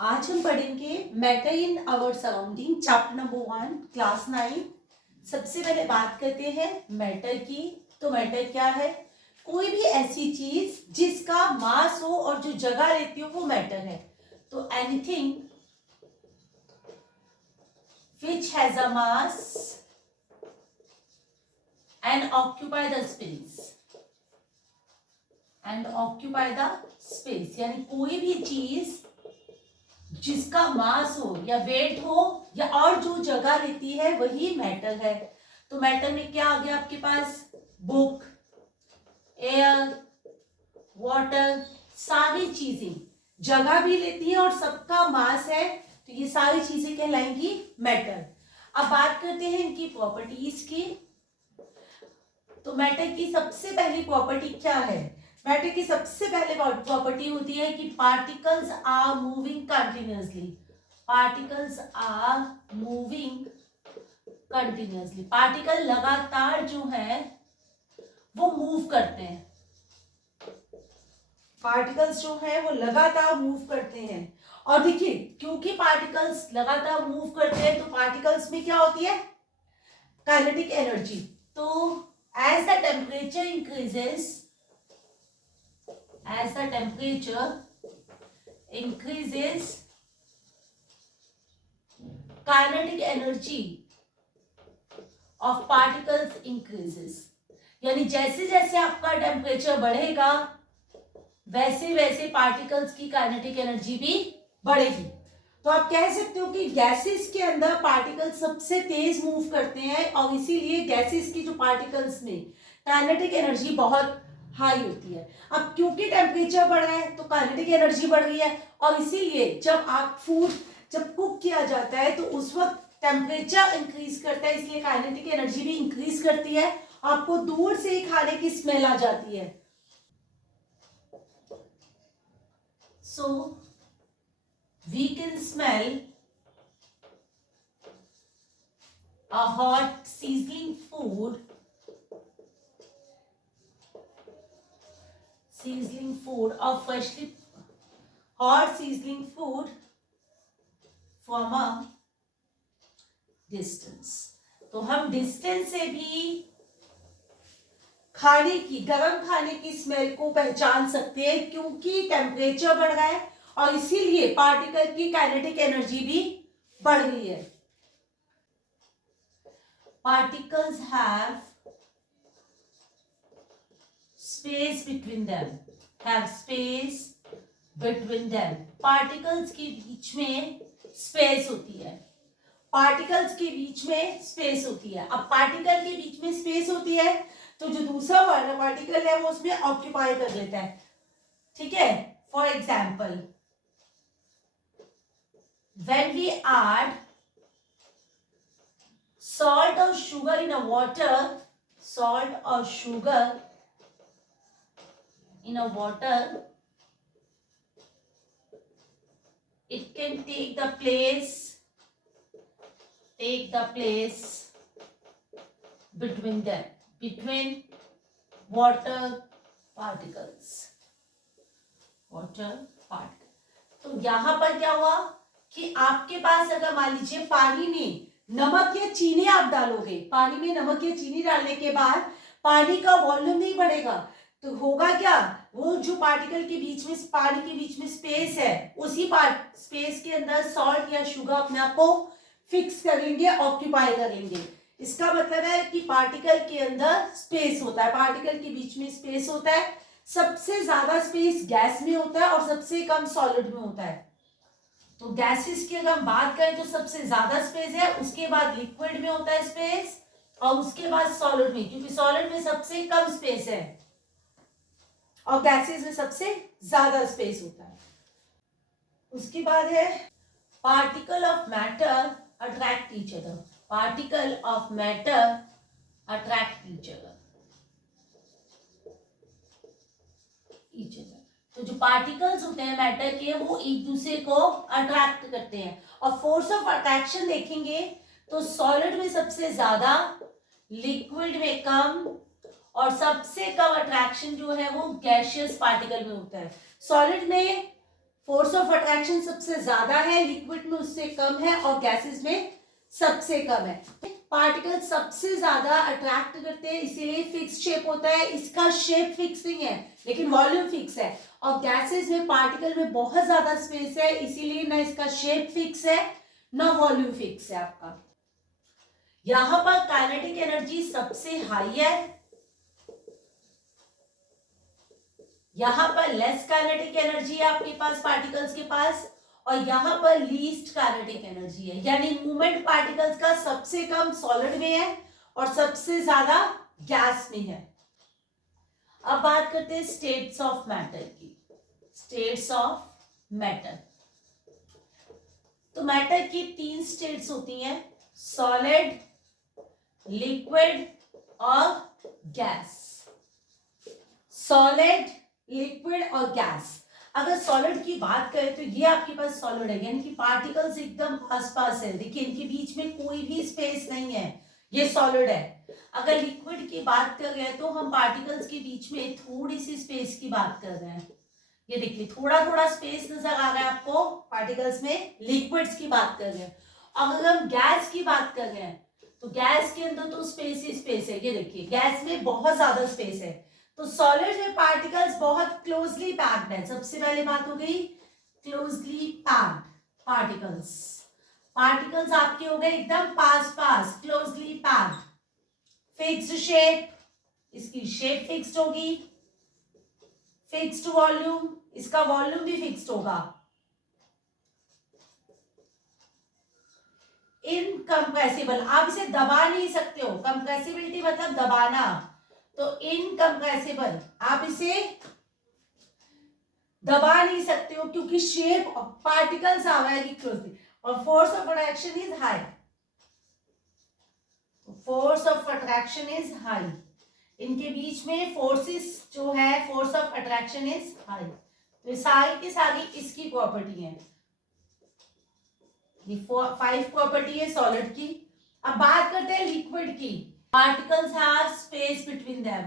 आज हम पढ़ेंगे matter in our surrounding chapter number 1 class 9। सबसे पहले बात करते हैं मैटर की। तो मैटर क्या है? कोई भी ऐसी चीज जिसका मास हो और जो जगह लेती हो वो मैटर है। तो anything which has a mass and occupy the space यानी कोई भी चीज जिसका मास हो या वेट हो या और जो जगह लेती है वही मैटर है। तो मैटर में क्या आ गया आपके पास? बुक, एयर, वाटर, सारी चीजें जगह भी लेती है और सबका मास है, तो ये सारी चीजें कहलाएंगी मैटर। अब बात करते हैं इनकी प्रॉपर्टीज की। तो मैटर की सबसे पहली प्रॉपर्टी क्या है? मैटर की सबसे पहले प्रॉपर्टी होती है कि particles are moving continuously. Particle लगातार जो है वो मूव करते हैं। पार्टिकल्स जो है वो लगातार मूव करते हैं। और देखिए, क्योंकि पार्टिकल्स लगातार मूव करते हैं तो पार्टिकल्स में क्या होती है? Kinetic energy. तो as the temperature increases, kinetic energy of particles increases। यानी जैसे जैसे आपका टेम्परेचर बढ़ेगा वैसे वैसे पार्टिकल्स की काइनेटिक एनर्जी भी बढ़ेगी। तो आप कह सकते हो कि गैसेस के अंदर पार्टिकल्स सबसे तेज मूव करते हैं और इसीलिए गैसेस की जो पार्टिकल्स में काइनेटिक एनर्जी बहुत हाई होती है। अब क्योंकि टेम्परेचर बढ़ रहा है तो काइनेटिक एनर्जी बढ़ रही है, और इसीलिए जब कुक किया जाता है तो उस वक्त टेम्परेचर इंक्रीज करता है, इसलिए काइनेटिक एनर्जी भी इंक्रीज करती है। आपको दूर से ही खाने की स्मेल आ जाती है। So we can smell a hot sizzling food or freshly hot sizzling food from a distance। तो हम डिस्टेंस से भी गर्म खाने की स्मेल को पहचान सकते हैं, क्योंकि टेम्परेचर बढ़ रहा है और इसीलिए पार्टिकल की काइनेटिक एनर्जी भी बढ़ गई है। Particles have space between them. Particles के बीच में स्पेस होती है। अब पार्टिकल के बीच में स्पेस होती है तो जो दूसरा पार्टिकल है वो उसमें ऑक्यूपाई कर लेता है। ठीक है, for example when we add salt or sugar in a water, it can take the place between water particles। तो यहां पर क्या हुआ कि आपके पास अगर मान लीजिए पानी में नमक या चीनी आप डालोगे, पानी में नमक या चीनी डालने के बाद पानी का वॉल्यूम नहीं बढ़ेगा, तो होगा क्या? वो जो पार्टिकल के बीच में पानी के बीच में स्पेस है, उसी स्पेस के अंदर सॉल्ट या शुगर अपने आप को फिक्स कर लेंगे, ऑक्यूपाई कर लेंगे। इसका मतलब है कि पार्टिकल के अंदर स्पेस होता है, पार्टिकल के बीच में स्पेस होता है। सबसे ज्यादा स्पेस गैस में होता है और सबसे कम सॉलिड में होता है। तो गैसेस की अगर हम बात करें तो सबसे ज्यादा स्पेस है, उसके बाद लिक्विड में होता है स्पेस, और उसके बाद सॉलिड में, क्योंकि सॉलिड में सबसे कम स्पेस है और गैसेस में सबसे ज्यादा स्पेस होता है। उसके बाद है particle of matter attract each other. तो जो पार्टिकल्स होते हैं मैटर के वो एक दूसरे को अट्रैक्ट करते हैं। और फोर्स ऑफ अट्रैक्शन देखेंगे तो सॉलिड में सबसे ज्यादा, लिक्विड में कम, और सबसे कम अट्रैक्शन जो है वो गैसियस पार्टिकल में होता है। सॉलिड में फोर्स ऑफ अट्रैक्शन सबसे ज्यादा है, लिक्विड में उससे कम है और गैसेस में सबसे कम है। पार्टिकल सबसे ज्यादा अट्रैक्ट करते हैं, इसीलिए फिक्स शेप होता है। इसका शेप फिक्स नहीं है लेकिन वॉल्यूम फिक्स है। और गैसेस में पार्टिकल में बहुत ज्यादा स्पेस है, इसीलिए ना इसका शेप फिक्स है ना वॉल्यूम फिक्स है आपका। यहां पर काइनेटिक एनर्जी सबसे हाई है, यहां पर लेस काइनेटिक एनर्जी है आपके पास पार्टिकल्स के पास, और यहां पर लीस्ट काइनेटिक एनर्जी है। यानी मूवमेंट पार्टिकल्स का सबसे कम सॉलिड में है और सबसे ज्यादा गैस में है। अब बात करते हैं स्टेट्स ऑफ मैटर की। स्टेट्स ऑफ मैटर, तो मैटर की 3 स्टेट्स होती हैं, सॉलिड, लिक्विड और गैस। सॉलिड, लिक्विड और गैस। अगर सॉलिड की बात करें तो ये आपके पास सॉलिड है, यानी कि पार्टिकल्स एकदम आसपास है, देखिए इनके बीच में कोई भी स्पेस नहीं है, ये सॉलिड है। अगर लिक्विड की बात कर रहे हैं तो हम पार्टिकल्स के बीच में थोड़ी सी स्पेस की बात कर रहे हैं, ये देखिए थोड़ा थोड़ा स्पेस नजर आ रहा है आपको पार्टिकल्स में, लिक्विड्स की बात कर रहे हैं। अगर हम गैस की बात कर रहे हैं तो गैस के अंदर तो स्पेस ही स्पेस है, ये देखिए गैस में बहुत ज्यादा स्पेस है। तो सॉलिड में पार्टिकल्स बहुत क्लोजली पैक्ड है। सबसे पहले बात हो गई क्लोजली पैक्ड पार्टिकल्स। पार्टिकल्स आपके हो गए एकदम पास पास, क्लोजली पैक्ड। फिक्स्ड शेप, इसकी शेप फिक्स्ड होगी। फिक्स्ड वॉल्यूम, इसका वॉल्यूम भी फिक्स्ड होगा। इनकम्प्रेसिबल, आप इसे दबा नहीं सकते हो, कंप्रेसिबिलिटी मतलब दबाना, तो इनकम्प्रेसिबल, आप इसे दबा नहीं सकते हो क्योंकि शेप ऑफ पार्टिकल्स आ रहा है क्लोजली। और force of attraction is high, force of attraction is high, इनके बीच में फोर्सेस जो है, force of attraction is high. तो सारी की सारी इसकी प्रॉपर्टी है, ये 5 प्रॉपर्टी है सॉलिड की। अब बात करते हैं लिक्विड की। Particles have space between them,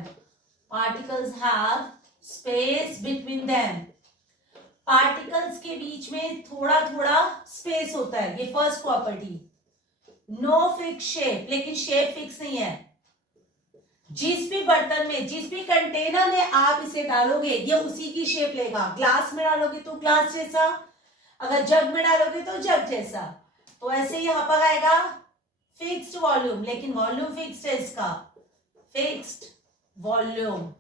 particles have space between them, particles के बीच में थोड़ा थोड़ा स्पेस होता है, ये first property. No fix shape, लेकिन शेप फिक्स नहीं है। जिस भी बर्तन में, जिस भी कंटेनर में आप इसे डालोगे ये उसी की शेप लेगा। ग्लास में डालोगे तो ग्लास जैसा, अगर जग में डालोगे तो जग जैसा। तो ऐसे यहां पर आएगा फिक्स्ड वॉल्यूम, लेकिन वॉल्यूम फिक्स्ड है इसका, फिक्स्ड वॉल्यूम।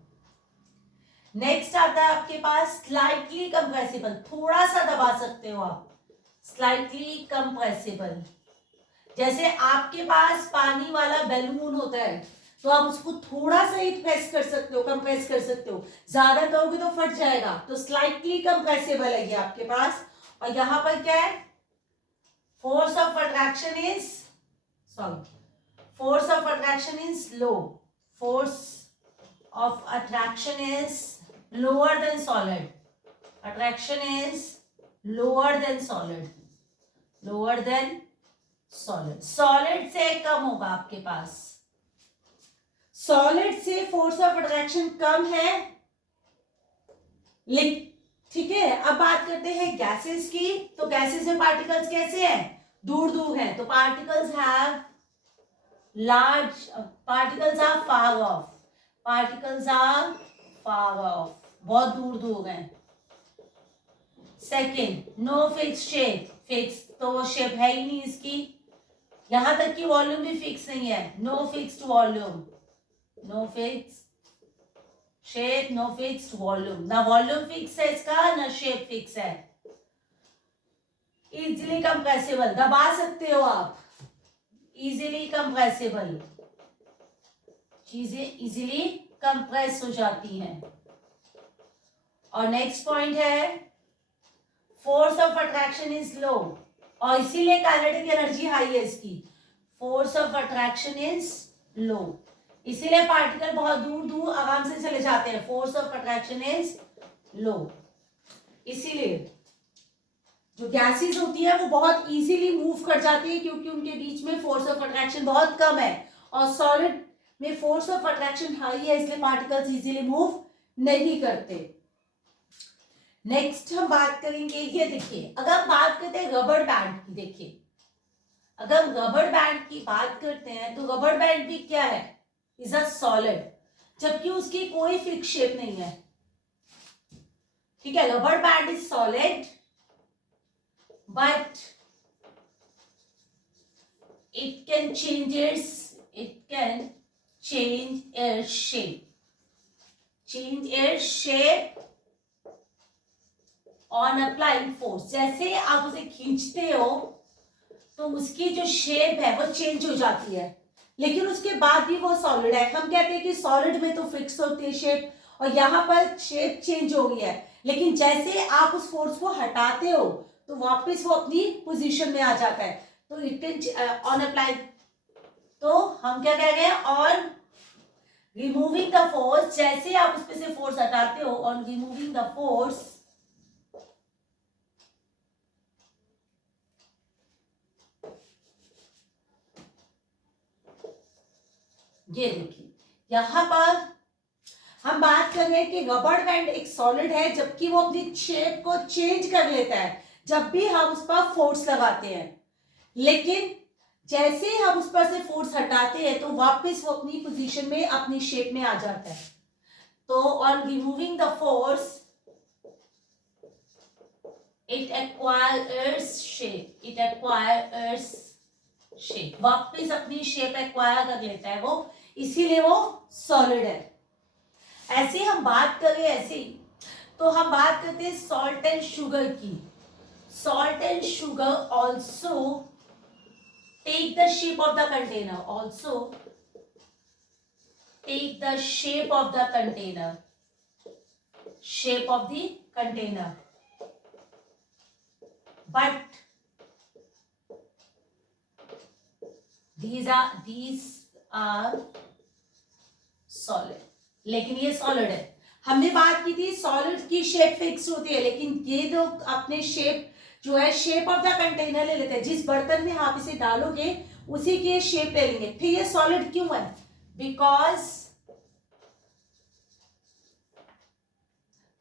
नेक्स्ट आता है आपके पास स्लाइटली कंप्रेसिबल, थोड़ा सा दबा सकते हो आप, स्लाइटली कंप्रेसिबल। जैसे आपके पास पानी वाला बैलून होता है तो आप उसको थोड़ा सा ही प्रेस कर सकते हो, कंप्रेस कर सकते हो, ज्यादा करोगे तो फट जाएगा। तो स्लाइटली कंप्रेसिबल है ये आपके पास। और यहां पर क्या है, force of attraction is, sorry, force of attraction is low, force of attraction is lower than solid, attraction is lower than solid, lower than solid, solid से कम होगा आपके पास। सॉलिड से फोर्स ऑफ अट्रैक्शन कम है, ठीक है। अब बात करते हैं गैसेस की। तो गैसेस में पार्टिकल्स कैसे हैं, दूर दूर हैं, तो particles have large, particles are far off, particles are far off, बहुत दूर दूर हैं। Second, no fix shape, fix तो शेप है ही नहीं इसकी, यहां तक कि वॉल्यूम भी फिक्स नहीं है, no fixed volume, no fix shape, no fixed volume, ना वॉल्यूम फिक्स है इसका ना शेप फिक्स है। इजीली कंप्रेसिबल, दबा सकते हो आप, इजीली कंप्रेसिबल, चीजें इजीली कंप्रेस हो जाती हैं। और नेक्स्ट पॉइंट है force of attraction is low, और इसीलिए काइनेटिक एनर्जी हाई है इसकी, force of attraction is low, इसीलिए पार्टिकल बहुत दूर दूर आराम से चले जाते हैं, force of attraction is low. इसीलिए जो गैसेस होती है वो बहुत इजीली मूव कर जाती है क्योंकि उनके बीच में फोर्स ऑफ अट्रैक्शन बहुत कम है, और सॉलिड में फोर्स ऑफ अट्रैक्शन हाई है, इसलिए पार्टिकल्स इजीली मूव नहीं करते। नेक्स्ट हम बात करेंगे, ये देखिए अगर हम बात करते हैं रबर बैंड की, देखिए अगर हम रबर बैंड की बात करते हैं तो रबर बैंड भी क्या है, इज अ सॉलिड, जबकि उसकी कोई फिक्स शेप नहीं है। ठीक है, rubber band is solid but it can change its shape on applying force। जैसे आप उसे खींचते हो तो उसकी जो शेप है वो चेंज हो जाती है, लेकिन उसके बाद भी वो सॉलिड है। हम कहते हैं कि सॉलिड में तो फिक्स होती है शेप, और यहाँ पर शेप चेंज हो गई है, लेकिन जैसे आप उस फोर्स को हटाते हो तो वापस वो अपनी पोजीशन में आ जाता है। तो इट ऑन अप्लाई, तो हम क्या कह रहे हैं, ऑन रिमूविंग द फोर्स, जैसे आप उस पे से फोर्स हटाते हो, ऑन रिमूविंग द फोर्स ये देखिए यहां पर हम बात कर रहे हैं कि रबर बैंड एक सॉलिड है, जबकि वो अपनी शेप को चेंज कर लेता है जब भी हम उस पर फोर्स लगाते हैं, लेकिन जैसे ही हम उस पर से फोर्स हटाते हैं तो वापस वो अपनी पोजीशन में, अपनी शेप में आ जाता है। तो on removing the force it acquires shape, वापस अपनी शेप एक्वायर कर लेता है वो, इसीलिए वो सॉलिड है। ऐसे हम बात करें, ऐसे ही तो हम बात करते हैं सॉल्ट एंड शुगर की। Salt and sugar also take the shape of the container, also take the shape of the container, but these are solid, लेकिन ये सॉलिड है। हमने बात की थी सॉलिड की शेप फिक्स होती है, लेकिन ये जो अपने शेप जो है, शेप ऑफ द कंटेनर ले लेते हैं, जिस बर्तन में आप इसे डालोगे उसी की शेप ले लेंगे। फिर ये सॉलिड क्यों है, बिकॉज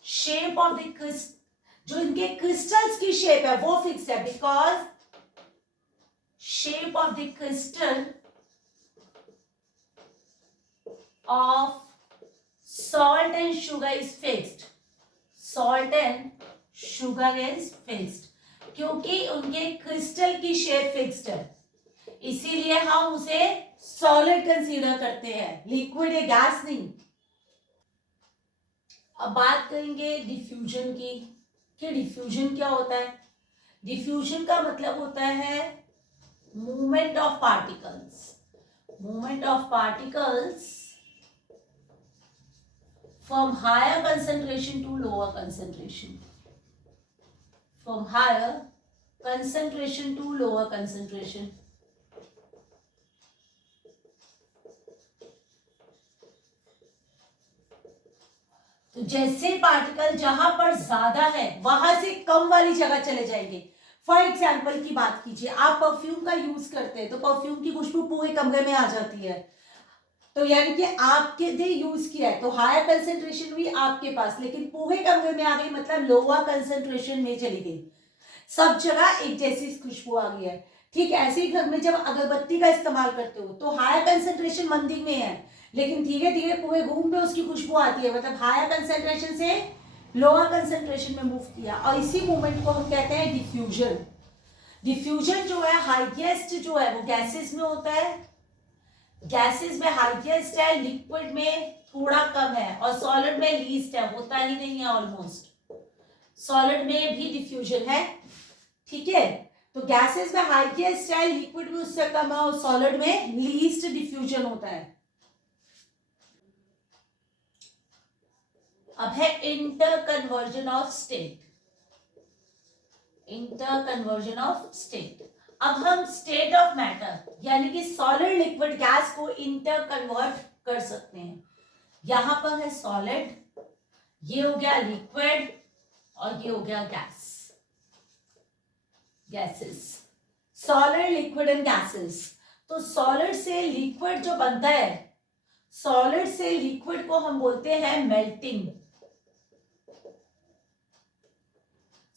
शेप ऑफ द जो इनके क्रिस्टल्स की शेप है वो फिक्स है, because shape of the crystal of salt and sugar is fixed, salt and sugar is fixed, क्योंकि उनके क्रिस्टल की शेप फिक्स्ड है, इसीलिए हम उसे सॉलिड कंसीडर करते हैं, लिक्विड या गैस नहीं। अब बात करेंगे डिफ्यूजन की, कि डिफ्यूजन क्या होता है। डिफ्यूजन का मतलब होता है movement of particles from higher concentration to lower concentration, from higher concentration to lower concentration। तो जैसे पार्टिकल जहां पर ज्यादा है वहां से कम वाली जगह चले जाएंगे। फॉर एग्जाम्पल की बात कीजिए, आप परफ्यूम का यूज करते हैं तो परफ्यूम की खुशबू पूरे कमरे में आ जाती है, तो यानी कि आपके ने यूज किया है तो हायर कंसेंट्रेशन हुई आपके पास, लेकिन पूरे कमरे में आ गई, मतलब लोअर कंसेंट्रेशन में चली गई, सब जगह एक जैसी खुशबू आ गई है। ठीक, ऐसे ही घर में जब अगरबत्ती का इस्तेमाल करते हो तो हायर कंसेंट्रेशन मंदी में है, लेकिन धीरे धीरे पूरे रूम में उसकी खुशबू आती है, मतलब हायर कंसेंट्रेशन से लोअर कंसेंट्रेशन में मूव किया, और इसी मूवमेंट को हम कहते हैं डिफ्यूजन। डिफ्यूजन जो है हाईएस्ट जो है वो गैसेस में होता है, गैसेस में हाईएस्ट है, लिक्विड में थोड़ा कम है, और सॉलिड में लीस्ट है, होता ही नहीं है ऑलमोस्ट। सॉलिड में भी डिफ्यूजन है, ठीक है, तो गैसेस में हाईएस्ट है, लिक्विड में उससे कम है, और सॉलिड में लीस्ट डिफ्यूजन होता है। अब है इंटरकन्वर्जन ऑफ स्टेट। अब हम स्टेट ऑफ मैटर यानी कि सॉलिड लिक्विड गैस को इंटर कन्वर्ट कर सकते हैं। यहां पर है सॉलिड, ये हो गया लिक्विड, और ये हो गया gases, solid liquid and gases. तो सॉलिड से लिक्विड जो बनता है, सॉलिड से लिक्विड को हम बोलते हैं मेल्टिंग।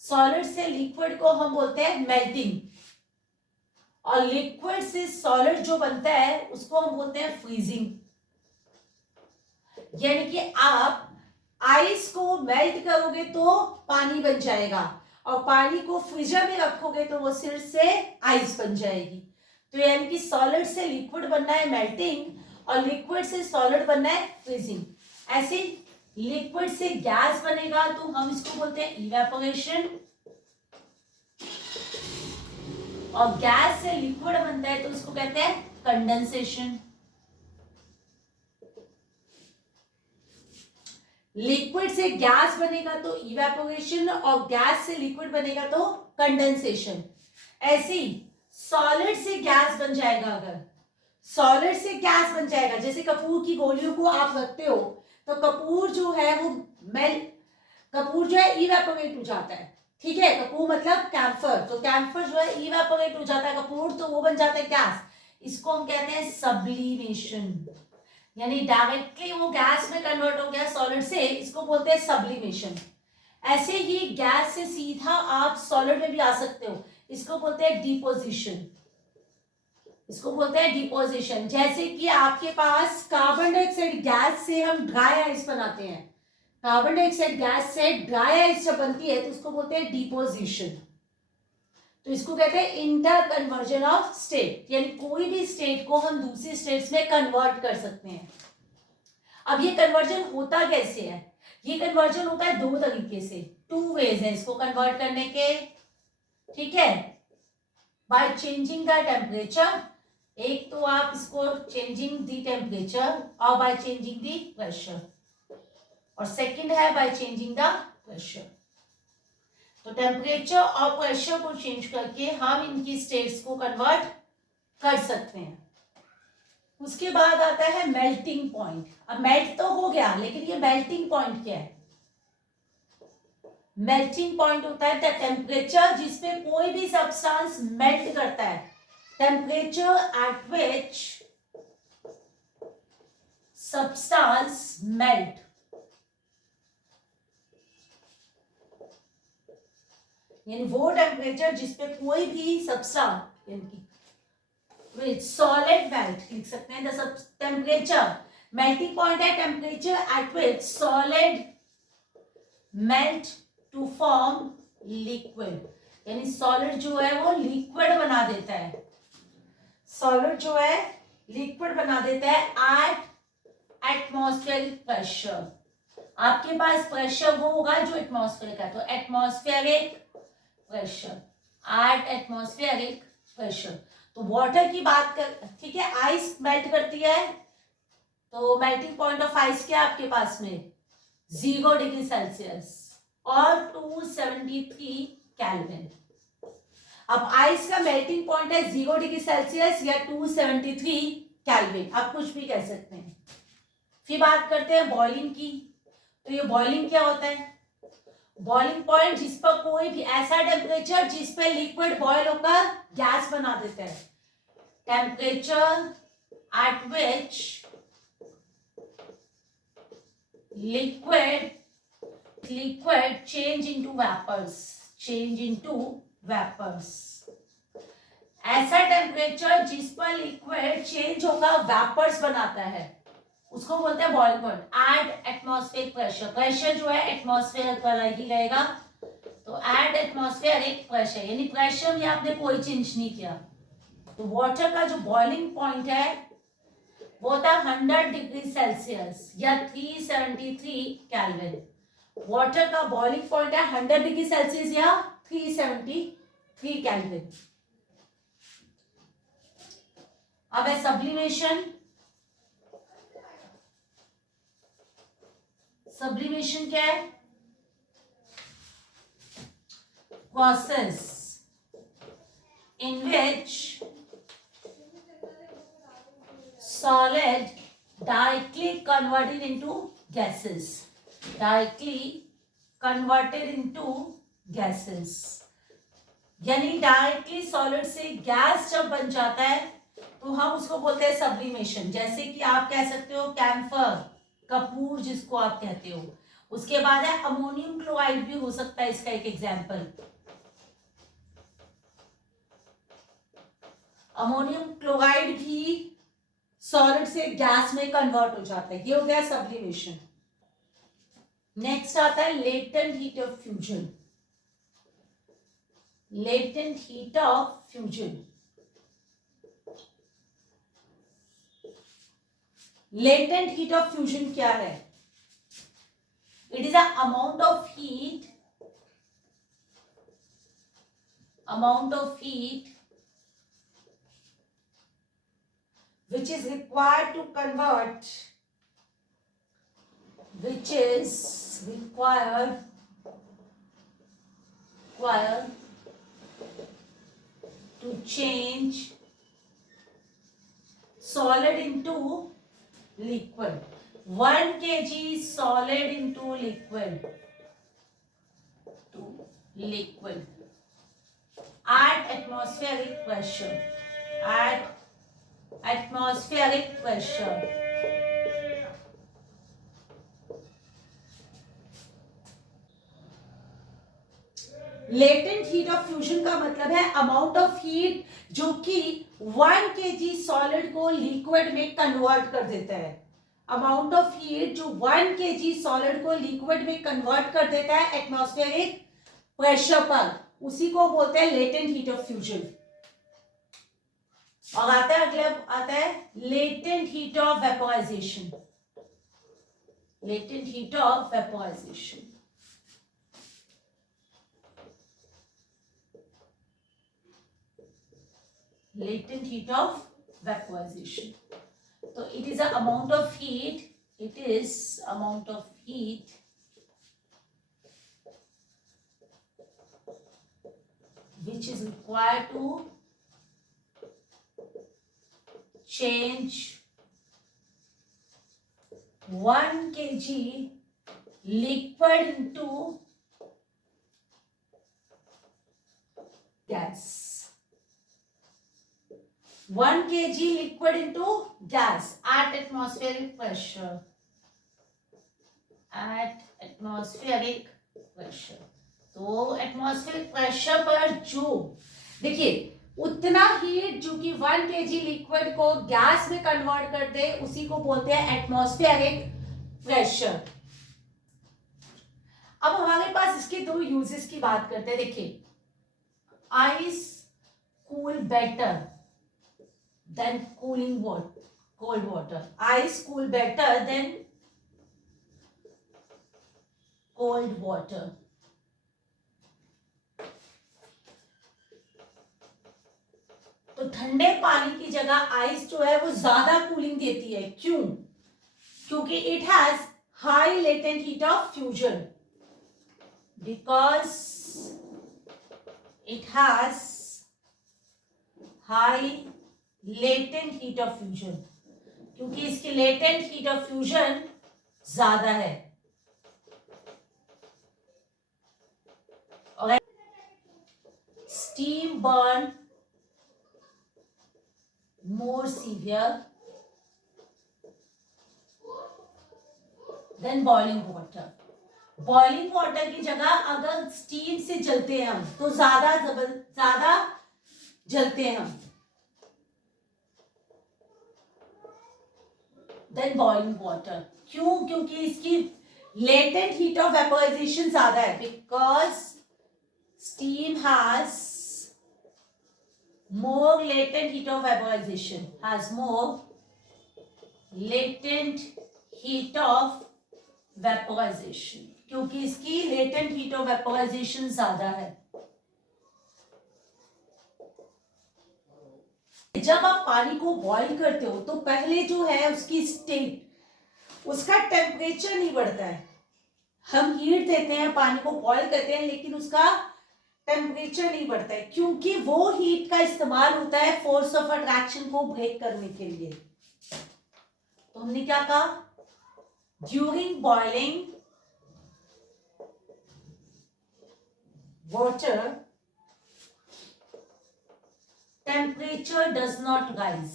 सॉलिड से लिक्विड को हम बोलते हैं मेल्टिंग, और लिक्विड से सॉलिड जो बनता है उसको हम बोलते हैं फ्रीजिंग। यानी कि आप आइस को मेल्ट करोगे तो पानी बन जाएगा, और पानी को फ्रीजर में रखोगे तो वो सिर्फ से आइस बन जाएगी। तो यानी कि सॉलिड से लिक्विड बनना है मेल्टिंग, और लिक्विड से सॉलिड बनना है फ्रीजिंग। ऐसे लिक्विड से गैस बनेगा तो हम इसको बोलते हैं इवेपोरेशन, और गैस से लिक्विड बनता है तो इसको कहते हैं कंडेंसेशन। लिक्विड से गैस बनेगा तो इवेपोरेशन, और गैस से लिक्विड बनेगा तो कंडेंसेशन। ऐसे ही सॉलिड से गैस बन जाएगा, अगर सॉलिड से गैस बन जाएगा, जैसे कपूर की गोलियों को आप रखते हो तो कपूर जो है वो कपूर जो है इवेपोरेट हो जाता है, ठीक है। कपूर मतलब कैम्फर, तो कैम्फर जो है इवेपोरेट हो जाता है कपूर, तो वो बन जाता है गैस। इसको हम कहते हैं सब्लिमेशन, यानी डायरेक्टली वो गैस में कन्वर्ट हो गया सॉलिड से, इसको बोलते हैं सब्लिमेशन। ऐसे ही गैस से सीधा आप सॉलिड में भी आ सकते हो, इसको बोलते हैं डिपोजिशन, इसको बोलते हैं डिपोजिशन। जैसे कि आपके पास कार्बन डाइऑक्साइड गैस से हम ड्राई आइस बनाते हैं, कार्बन डाइऑक्साइड गैस से ड्राई आइस जब बनती है तो उसको बोलते हैं डिपोजिशन। तो इसको कहते हैं इंटर कन्वर्जन ऑफ स्टेट, यानी कोई भी स्टेट को हम दूसरी स्टेट्स में कन्वर्ट कर सकते हैं। अब ये कन्वर्जन होता कैसे है? ये कन्वर्जन होता है दो तरीके से, टू वेज है इसको कन्वर्ट करने के, ठीक है। बाय चेंजिंग द टेम्परेचर, एक तो आप इसको चेंजिंग द टेम्परेचर और बाय चेंजिंग द प्रेशर, और सेकंड है बाय चेंजिंग द प्रेशर। तो टेम्परेचर और प्रेशर को चेंज करके हम इनकी स्टेट्स को कन्वर्ट कर सकते हैं। उसके बाद आता है मेल्टिंग पॉइंट। अब मेल्ट तो हो गया, लेकिन ये मेल्टिंग पॉइंट क्या है? मेल्टिंग पॉइंट होता है द टेम्परेचर जिसपे कोई भी सब्सटेंस मेल्ट करता है, temperature at which substance melt. यानी वो टेम्परेचर जिसपे कोई भी सब्सटेंस यानी विच सॉलिड मेल्ट लिख सकते हैं। द टेम्परेचर, मेल्टिंग पॉइंट है temperature at which solid melt to form liquid, यानी सॉलिड जो है वो लिक्विड बना देता है, सॉलिड जो है लिक्विड बना देता है एट एटमॉस्फेरिक प्रेशर। आपके पास प्रेशर वो होगा जो एटमॉस्फेरिक है, तो atmospheric pressure, at atmospheric pressure. तो वाटर की बात कर, ठीक है, आइस मेल्ट करती है, तो मेल्टिंग पॉइंट ऑफ आइस क्या है आपके पास में? 0 डिग्री सेल्सियस और 273 केल्विन। अब आइस का मेल्टिंग पॉइंट है 0 डिग्री सेल्सियस या 273 केल्विन, आप कुछ भी कह सकते हैं। फिर बात करते हैं बॉइलिंग की। तो ये बॉइलिंग क्या होता है? बॉइलिंग पॉइंट जिस पर कोई भी ऐसा टेम्परेचर जिस पे लिक्विड बॉयल होकर गैस बना देता है, temperature at which liquid change into vapors, ऐसा टेम्परेचर जिस पर लिक्विड चेंज होकर वेपर्स बनाता है उसको बोलते हैं boiling point. At atmospheric pressure, pressure जो है एटमॉस्फेयर वाला ही रहेगा, तो एट एटमॉस्फेरिक प्रेशर, यानी प्रेशर में आपने कोई चेंज नहीं किया। तो वाटर का जो बॉइलिंग पॉइंट है वो था 100 डिग्री सेल्सियस या 373 केल्विन। वाटर का बॉइलिंग पॉइंट है 100 डिग्री सेल्सियस या 373 केल्विन। अब है सब्लिमेशन। सब्लिमेशन क्या है? Process in which solid directly converted into gases, यानी डायरेक्टली सॉलिड से गैस जब बन जाता है तो हम उसको बोलते हैं सब्लिमेशन। जैसे कि आप कह सकते हो कैम्फर, कपूर जिसको आप कहते हो, उसके बाद है अमोनियम क्लोराइड, भी हो सकता है इसका एक एग्जाम्पल। अमोनियम क्लोराइड भी सॉलिड से गैस में कन्वर्ट हो जाता है। ये हो गया सब्लिमेशन। नेक्स्ट आता है latent heat of fusion. Latent heat of fusion, latent heat of fusion क्या है? It is a amount of heat, amount of heat which is required to convert, which is required to change solid into liquid. 1 kg solid into liquid, at atmospheric pressure, at atmospheric pressure. Latent heat of fusion का मतलब है amount of heat जो कि 1 kg solid को liquid में convert कर देता है। अमाउंट ऑफ हीट जो 1 kg सॉलिड को लिक्विड में कन्वर्ट कर देता है एटमॉस्फेरिक प्रेशर पर, उसी को बोलते हैं लेटेंट हीट ऑफ फ्यूजन। और आता है अगला, आता है latent heat of vaporisation. Latent heat of vaporisation, latent heat of vaporization. So it is a amount of heat, it is amount of heat which is required to change 1 kg liquid into gas. 1 kg liquid into gas at atmospheric pressure. At atmospheric pressure. तो atmospheric pressure पर जो देखिए उतना heat जो कि 1 kg liquid को gas में convert कर दे उसी को बोलते हैं एटमॉस्फेरिक प्रेशर। अब हमारे पास इसके दो यूजेस की बात करते हैं। देखिए, ice cool better than cooling water, cold water. Ice cool better than cold water. तो ठंडे पानी की जगह आइस जो है वो ज्यादा कूलिंग देती है। क्यों? क्योंकि it has high latent heat of fusion, because it has high latent heat of fusion, क्योंकि इसकी लेटेंट हीट ऑफ फ्यूजन ज्यादा है। और steam burn more severe than boiling water. Boiling water की जगह अगर स्टीम से जलते हैं हम तो ज्यादा जलते हैं हम देन बॉइलिंग वाटर। क्यों? क्योंकि इसकी लेटेंट हीट ऑफ वेपोराइजेशन ज्यादा है, because steam has more latent heat of vaporisation, has more latent heat of vaporisation, क्योंकि इसकी लेटेंट हीट ऑफ वेपोराइजेशन ज्यादा है। जब आप पानी को बॉईल करते हो तो पहले जो है उसकी स्टेट, उसका टेम्परेचर नहीं बढ़ता है। हम हीट देते हैं, पानी को बॉईल करते हैं, लेकिन उसका टेम्परेचर नहीं बढ़ता है, क्योंकि वो हीट का इस्तेमाल होता है फोर्स ऑफ अट्रैक्शन को ब्रेक करने के लिए। तो हमने क्या कहा? During boiling water temperature does not rise.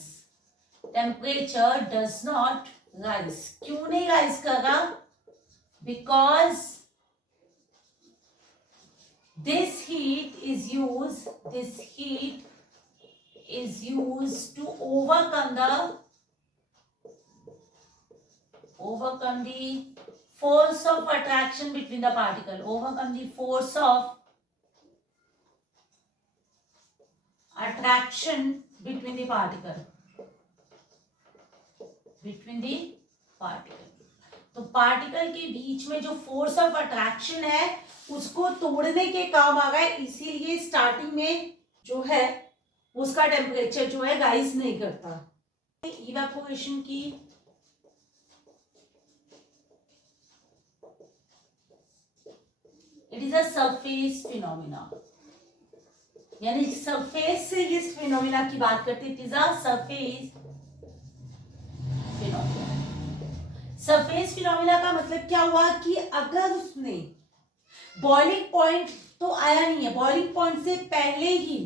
Temperature does not rise. क्यों नहीं राइज कर रहा? because this heat is used to overcome the force of attraction between the particle, overcome the force of attraction between the particle. तो particle के बीच में जो force of attraction है उसको तोड़ने के काम आ गए, इसीलिए स्टार्टिंग में जो है उसका टेम्परेचर जो है राइज नहीं करता। इवेपोरेशन की it is a surface phenomena, यानी सरफेस से इस फिनोमिना की बात करते हैं। It is a surface phenomena. Surface phenomena का मतलब क्या हुआ कि अगर उसने बॉइलिंग पॉइंट तो आया नहीं है, बॉइलिंग पॉइंट से पहले ही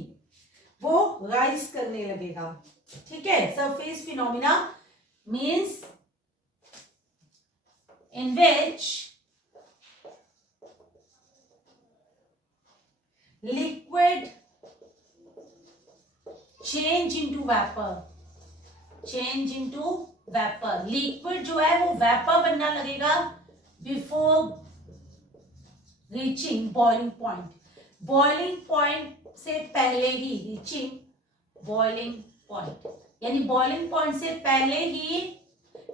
वो राइज करने लगेगा, ठीक है। Surface phenomena means in which liquid change into vapour, liquid जो है वो वेपर बनना लगेगा before reaching boiling point, boiling point से पहले ही रीचिंग बॉइलिंग पॉइंट, यानी बॉइलिंग पॉइंट से पहले ही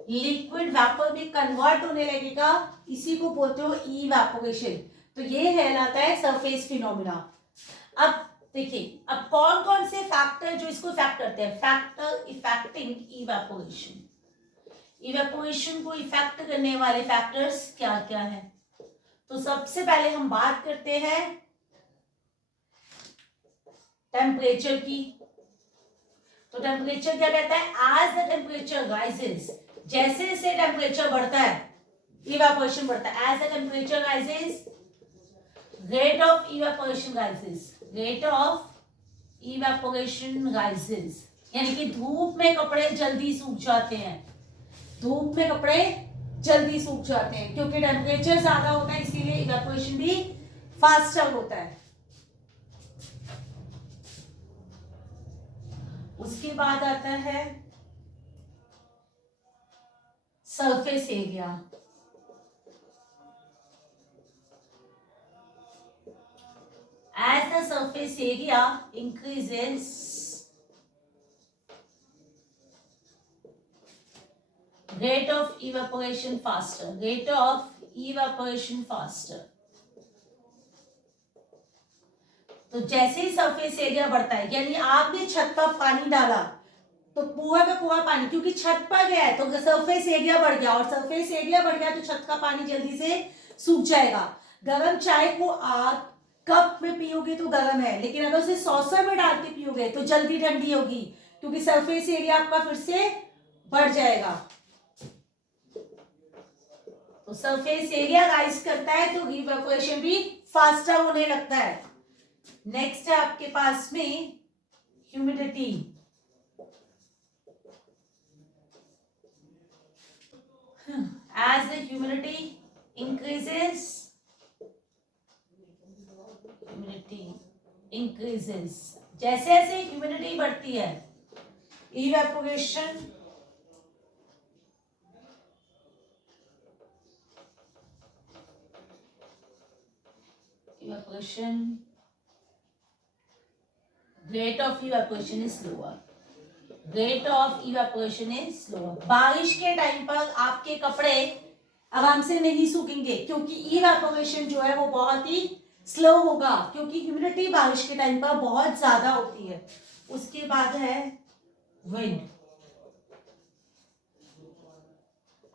लिक्विड वेपर में कन्वर्ट होने लगेगा, इसी को बोलते हो इवेपोरेशन। तो ये कहलाता है सरफेस फिनोमिना। अब देखिए, अब कौन कौन से फैक्टर जो इसको इफेक्ट करते हैं, फैक्टर इफेक्टिंग इवेपोरेशन, इवेपोरेशन को इफेक्ट करने वाले फैक्टर्स क्या क्या हैं। तो सबसे पहले हम बात करते हैं टेम्परेचर की। तो टेम्परेचर क्या कहता है, एज द टेम्परेचर राइजेस, जैसे जैसे टेम्परेचर बढ़ता है इवेपोरेशन बढ़ता है, as the temperature rises rate of evaporation rises, rate of evaporation rises, यानी कि धूप में कपड़े जल्दी सूख जाते हैं, धूप में कपड़े जल्दी सूख जाते हैं क्योंकि टेम्परेचर ज्यादा होता है, इसीलिए इवेपोरेशन भी फास्टर होता है। उसके बाद आता है surface area. As the surface area increases, rate of evaporation faster, rate of evaporation faster। तो जैसे ही सरफेस एरिया बढ़ता है, यानी आपने छत पर पानी डाला तो पूरा का पूरा पानी, क्योंकि छत पर गया है तो सरफेस एरिया बढ़ गया, और सरफेस एरिया बढ़ गया तो छत का पानी जल्दी से सूख जाएगा। गर्म चाय को आप कप में पियोगे तो गर्म है, लेकिन अगर उसे सॉसर में डाल के पियोगे तो जल्दी ठंडी होगी, क्योंकि सरफेस एरिया आपका फिर से बढ़ जाएगा। तो सरफेस एरिया राइज करता है तो इवेपोरेशन भी फास्टर होने लगता है। नेक्स्ट है आपके पास में humidity. As the humidity increases, जैसे जैसे ह्यूमिडिटी बढ़ती है evaporation rate of evaporation is lower, rate of evaporation is lower। बारिश के टाइम पर आपके कपड़े आराम से नहीं सूखेंगे क्योंकि इवेपोरेशन जो है वो बहुत ही स्लो होगा, क्योंकि ह्यूमिडिटी बारिश के टाइम पर बहुत ज्यादा होती है। उसके बाद है wind.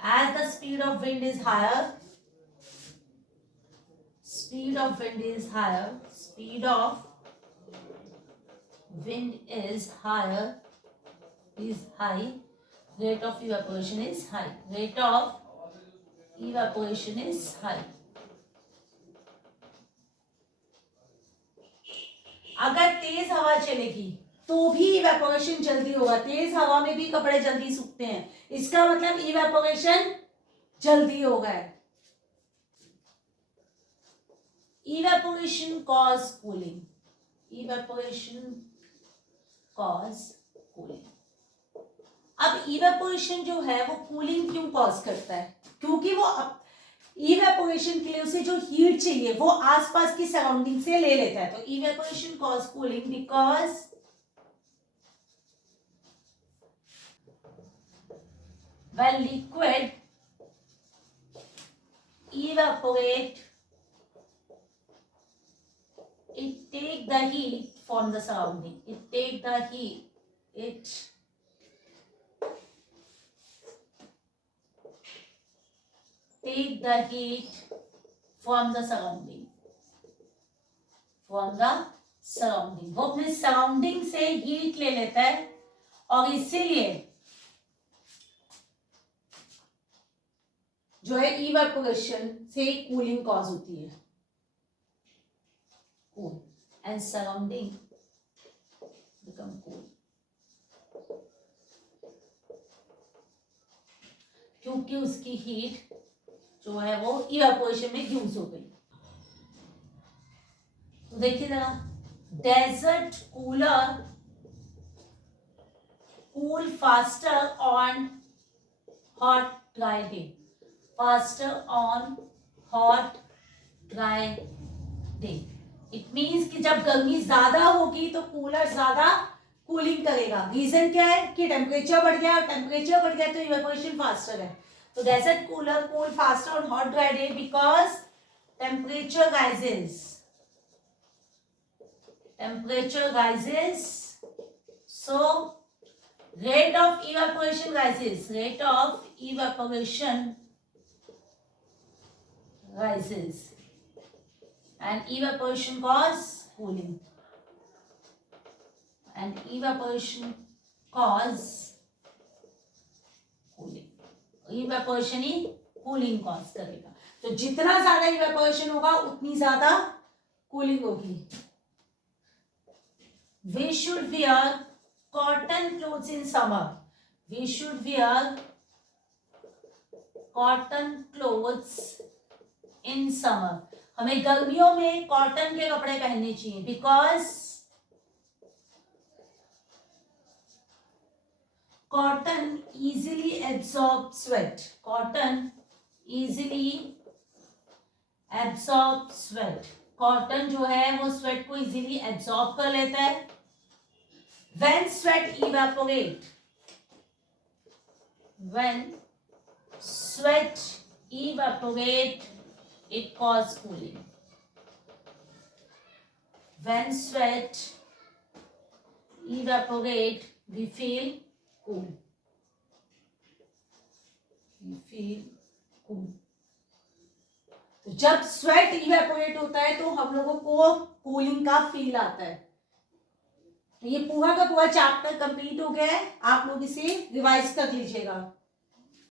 As the speed of wind is higher, speed of wind is higher, speed of wind is higher, is high, rate of evaporation is high, rate of evaporation is high। अगर तेज हवा चलेगी तो भी इवेपोरेशन जल्दी होगा, तेज हवा में भी कपड़े जल्दी सूखते हैं, इसका मतलब इवेपोरेशन जल्दी होगा है। Evaporation cause cooling, evaporation cause cooling. अब इवेपोरेशन जो है वो कूलिंग क्यों कॉज करता है? क्योंकि वो इवेपोरेशन के लिए उसे जो हीट चाहिए वो आसपास की सराउंडिंग से ले लेता है। तो evaporation cause cooling because when liquid evaporate, it take the heat from the surrounding, it take the heat, it take the heat from the surrounding, from the surrounding, वो अपने सराउंडिंग से हीट ले लेता है और इसीलिए जो है इवेपोरेशन से कूलिंग कॉज होती है, cool and surrounding become cool, क्योंकि उसकी हीट जो है वो इवेपोरेशन में यूज हो गई। तो देखिए जरा, desert cooler cool faster on hot dry day, faster on hot dry day, it means कि जब गर्मी ज्यादा होगी तो कूलर ज्यादा कूलिंग करेगा। रीजन क्या है कि टेम्परेचर बढ़ गया, और टेम्परेचर बढ़ गया तो इवेपोरेशन फास्टर है। तो desert cooler cool faster on hot dry day because temperature rises, temperature rises, so rate of evaporation rises, rate of evaporation rises, and evaporation cause cooling, and evaporation cause cooling, evaporation he cooling cause करेगा। तो जितना ज्यादा evaporation होगा उतनी ज्यादा cooling होगी। We should wear cotton clothes in summer, we should wear cotton clothes in summer, हमें गर्मियों में कॉटन के कपड़े पहनने चाहिए because cotton easily absorb sweat, cotton easily absorb sweat, cotton जो है वो स्वेट को इजीली एब्सॉर्ब कर लेता है। When sweat evaporate, when sweat evaporate, it cause cooling. When sweat evaporate, we feel cool. We feel cool. तो जब sweat evaporate होता है तो हम लोगों को कूलिंग का फील आता है। तो ये पूरा का पूरा चैप्टर कंप्लीट हो गया है, आप लोग इसे रिवाइज कर लीजिएगा।